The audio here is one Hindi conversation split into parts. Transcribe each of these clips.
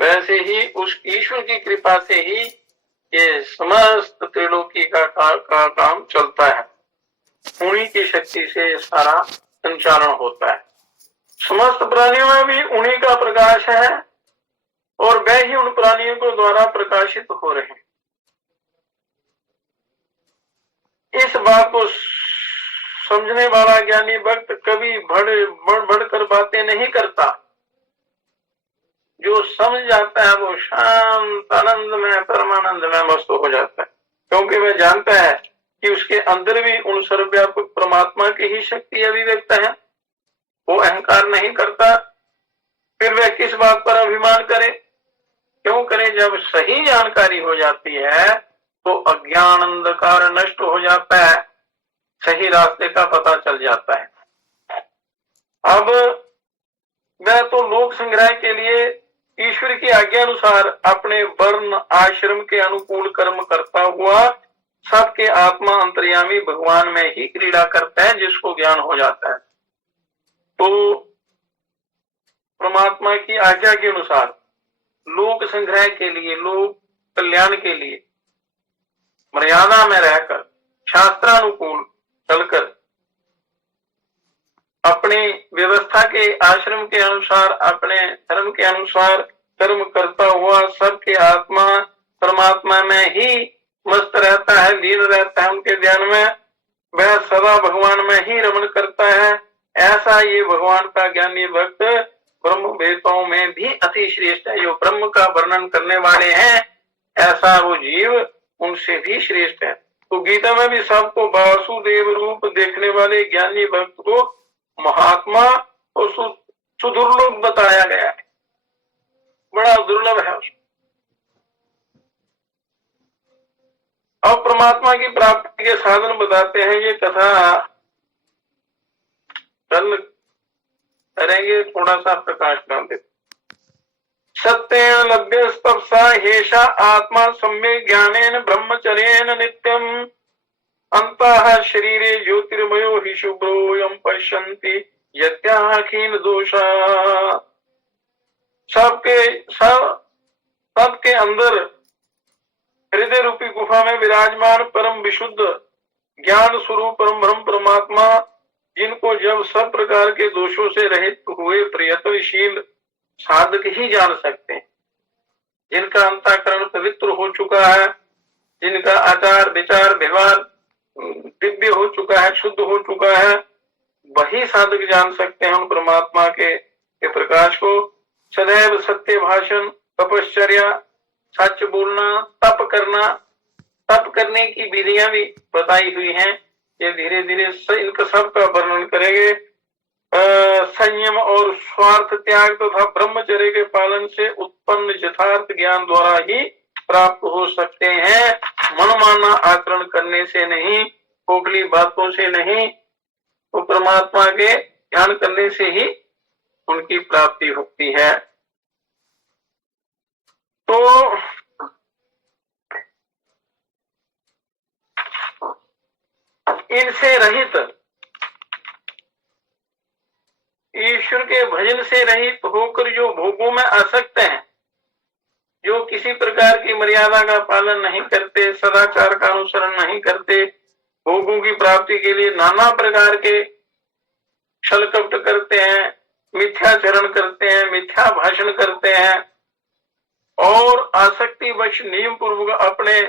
वैसे ही उस ईश्वर की कृपा से ही ये समस्त त्रिलोकी का काम चलता है। उन्हीं की शक्ति से सारा संचालन होता है। समस्त प्राणियों में भी उन्हीं का प्रकाश है और वह ही उन प्राणियों को द्वारा प्रकाशित हो रहे हैं। इस बात को समझने वाला ज्ञानी भक्त कभी बढ़कर बातें नहीं करता। जो समझ जाता है वो शांत आनंद में परमानंद में मस्त हो जाता है, क्योंकि वह जानता है कि उसके अंदर भी उन सर्वव्यापक परमात्मा की ही शक्ति अभिव्यक्त है। वो अहंकार नहीं करता, फिर वह किस बात पर अभिमान करे? क्यों करे? जब सही जानकारी हो जाती है तो अज्ञान अंधकार नष्ट हो जाता है, सही रास्ते का पता चल जाता है। अब वह तो लोक संग्रह के लिए ईश्वर की आज्ञा अनुसार अपने वर्ण आश्रम के अनुकूल कर्म करता हुआ सबके आत्मा अंतर्यामी भगवान में ही क्रीड़ा करता है, जिसको ज्ञान हो जाता है। तो परमात्मा की आज्ञा के अनुसार लोक संग्रह के लिए, लोक कल्याण के लिए मर्यादा में रहकर शास्त्रानुकूल चलकर अपने व्यवस्था के आश्रम के अनुसार, अपने धर्म के अनुसार कर्म करता हुआ सबके आत्मा परमात्मा में ही मस्त रहता है, लीन रहता है उनके ध्यान में। वह सदा भगवान में ही रमण करता है। ऐसा ये भगवान का ज्ञानी भक्त ब्रह्म वेताओं में भी अति श्रेष्ठ है। जो ब्रह्म का वर्णन करने वाले हैं, ऐसा वो जीव उनसे भी श्रेष्ठ है। तो गीता में भी सबको वासुदेव रूप देखने वाले ज्ञानी भक्त को महात्मा और सुदुर्लभ बताया गया है, बड़ा दुर्लभ है। अब परमात्मा की प्राप्ति के साधन बताते हैं। ये कथा कल करेंगे, थोड़ा सा प्रकाश डाल देते। सत्येन लभ्य तपसा हेषा आत्मा सम्यक् ज्ञानेन ब्रह्मचर्येण नित्यम अंतः शरीरे ज्योतिर्मयो हि शुभ्रोयं पश्यन्ति यत्याखीन दोषा। सबके अंदर हृदय रूपी गुफा में विराजमान परम विशुद्ध ज्ञान स्वरूप परम ब्रह्म परमात्मा, जिनको जब सब प्रकार के दोषों से रहित हुए प्रयत्नशील साधक ही जान सकते हैं, जिनका अंतःकरण पवित्र हो चुका है, जिनका आचार विचार व्यवहार दिव्य हो चुका है, शुद्ध हो चुका है, वही साधक जान सकते हैं उन परमात्मा के प्रकाश को। सदैव सत्य भाषण, तपश्चर्या, सच बोलना, तप करना, तप करने की विधियां भी बताई हुई हैं। ये धीरे धीरे इनका सबका वर्णन करेंगे। संयम और स्वार्थ त्याग तथा ब्रह्मचर्य के पालन से उत्पन्न यथार्थ ज्ञान द्वारा ही प्राप्त हो सकते हैं। मनमाना आचरण करने से नहीं, खोखली बातों से नहीं, तो परमात्मा के ध्यान करने से ही उनकी प्राप्ति होती है। तो इनसे रहित, ईश्वर के भजन से रहित होकर जो भोगों में आसक्त हैं, जो किसी प्रकार की मर्यादा का पालन नहीं करते, सदाचार का अनुसरण नहीं करते, भोगों की प्राप्ति के लिए नाना प्रकार के छल कपट करते हैं, मिथ्याचरण करते हैं, मिथ्या भाषण करते हैं और आसक्ति वश नियम पूर्वक अपने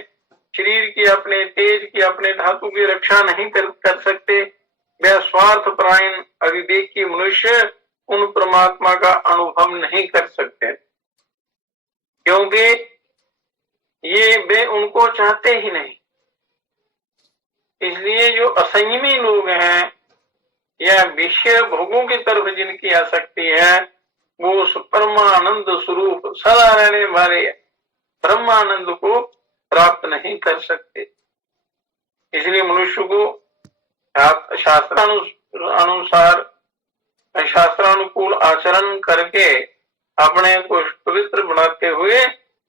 शरीर की, अपने तेज की, अपने धातु की रक्षा नहीं कर सकते, वह स्वार्थ परायण अविवेकी मनुष्य उन परमात्मा का अनुभव नहीं कर सकते, क्योंकि ये वे उनको चाहते ही नहीं। इसलिए जो असंयमी लोग हैं या विषय भोगों की तरफ जिनकी आसक्ति है, वो उस परमानंद स्वरूप सदा रहने वाले ब्रह्मानंद को प्राप्त नहीं कर सकते। इसलिए मनुष्य को शास्त्रानुकूल आचरण करके अपने को पवित्र बनाते हुए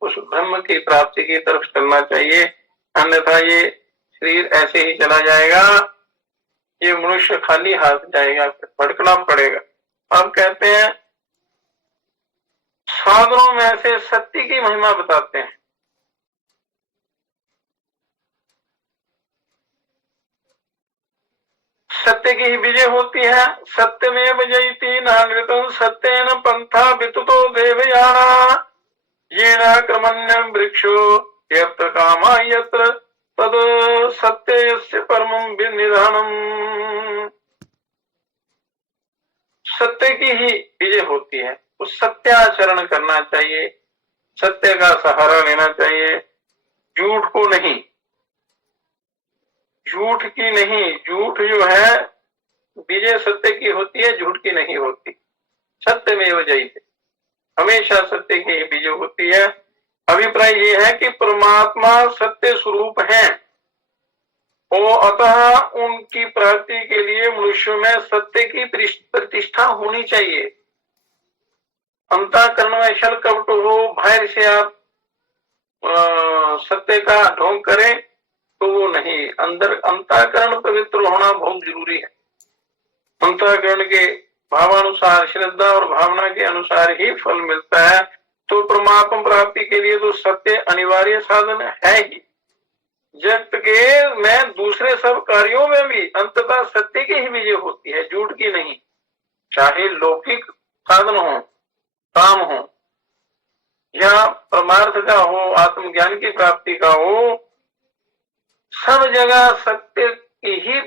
उस ब्रह्म की प्राप्ति की तरफ चलना चाहिए। अन्यथा ये शरीर ऐसे ही चला जाएगा, ये मनुष्य खाली हाथ जाएगा, भटकना पड़ेगा। अब कहते हैं साधनों में से सत्य की महिमा बताते हैं। सत्य की ही विजय होती है। सत्यमेव जयति नानृतं सत्येन पंथा वितुतो देवयाना येन क्रमण्यं वृक्षो यत्र कामा यत्र तद सत्यस्य परमं विनिधानम्। सत्य की ही विजय होती है, तो सत्याचरण करना चाहिए, सत्य का सहारा लेना चाहिए, झूठ को नहीं, झूठ की नहीं। झूठ जो है विजय सत्य की होती है, झूठ की नहीं होती। सत्य में जयते, हमेशा सत्य की ही विजय होती है। अभिप्राय ये है कि परमात्मा सत्य स्वरूप है और अतः उनकी प्राप्ति के लिए मनुष्य में सत्य की प्रतिष्ठा होनी चाहिए। अंतःकरण में छल कपट हो, बाहर से आप सत्य का ढोंग करें तो वो नहीं, अंदर अंतःकरण पवित्र होना बहुत जरूरी है। अंतःकरण के भावानुसार, श्रद्धा और भावना के अनुसार ही फल मिलता है। तो परमात्मा प्राप्ति के लिए तो सत्य अनिवार्य साधन है ही। जगत के में दूसरे सब कार्यों में भी अंततः सत्य की ही विजय होती है, झूठ की नहीं। चाहे लौकिक साधन हो, काम हो, या परमार्थ का हो, आत्मज्ञान की प्राप्ति का हो, सब जगह सत्य की ही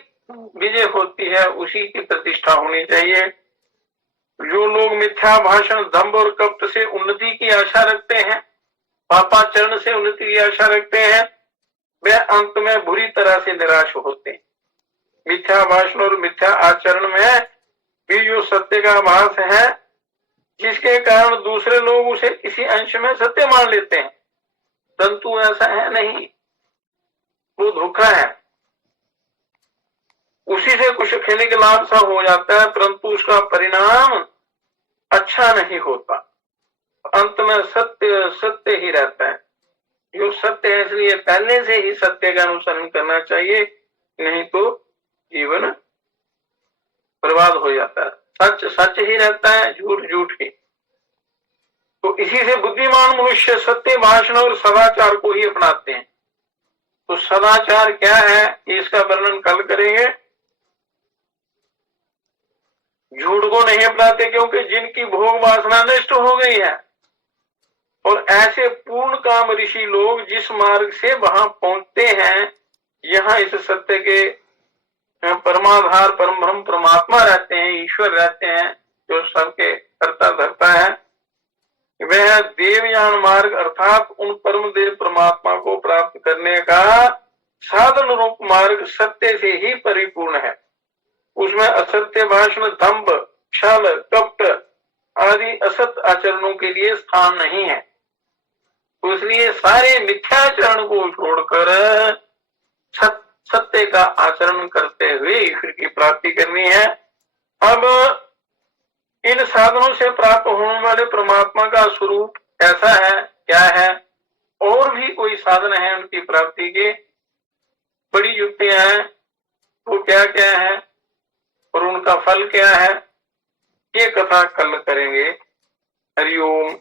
विजय होती है, उसी की प्रतिष्ठा होनी चाहिए। जो लोग मिथ्या भाषण, दंभ और कपट से उन्नति की आशा रखते हैं, पापाचरण से उन्नति की आशा रखते हैं, वे अंत में बुरी तरह से निराश होते हैं। मिथ्या भाषण और मिथ्या आचरण में भी जो सत्य का आभास है, जिसके कारण दूसरे लोग उसे किसी अंश में सत्य मान लेते हैं, परंतु ऐसा है नहीं, वो धोखा है। उसी से कुछ खेने के लाभ सा हो जाता है, परंतु उसका परिणाम अच्छा नहीं होता। अंत में सत्य सत्य ही रहता है। जो सत्य है, इसलिए पहले से ही सत्य का अनुसरण करना चाहिए, नहीं तो जीवन बर्बाद हो जाता है। सच सच ही रहता है, झूठ झूठ ही। तो इसी से बुद्धिमान मनुष्य सत्य भाषण और सदाचार को ही अपनाते हैं। तो सदाचार क्या है, इसका वर्णन कल करेंगे। झूठ को नहीं अपनाते क्योंकि जिनकी भोग वासना नष्ट हो गई है, और ऐसे पूर्ण काम ऋषि लोग जिस मार्ग से वहां पहुंचते हैं, यहाँ इस सत्य के परमाधार परम ब्रह्म परमात्मा रहते हैं, ईश्वर रहते हैं, जो सबके करता धरता है, वह देवयान मार्ग अर्थात उन परम देव परमात्मा को प्राप्त करने का साधन रूप मार्ग सत्य से ही परिपूर्ण है। उसमें असत्य भाषण, दंभ, छल, कपट आदि असत आचरणों के लिए स्थान नहीं है। तो इसलिए सारे मिथ्याचरण को छोड़कर सत्य का आचरण करते हुए ईश्वर की प्राप्ति करनी है। अब इन साधनों से प्राप्त होने वाले परमात्मा का स्वरूप कैसा है, क्या है, और भी कोई साधन है उनकी प्राप्ति के, बड़ी युक्तियां हैं, वो क्या क्या है और उनका फल क्या है, ये कथा कल करेंगे। हरिओम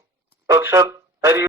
तत्सत। हरि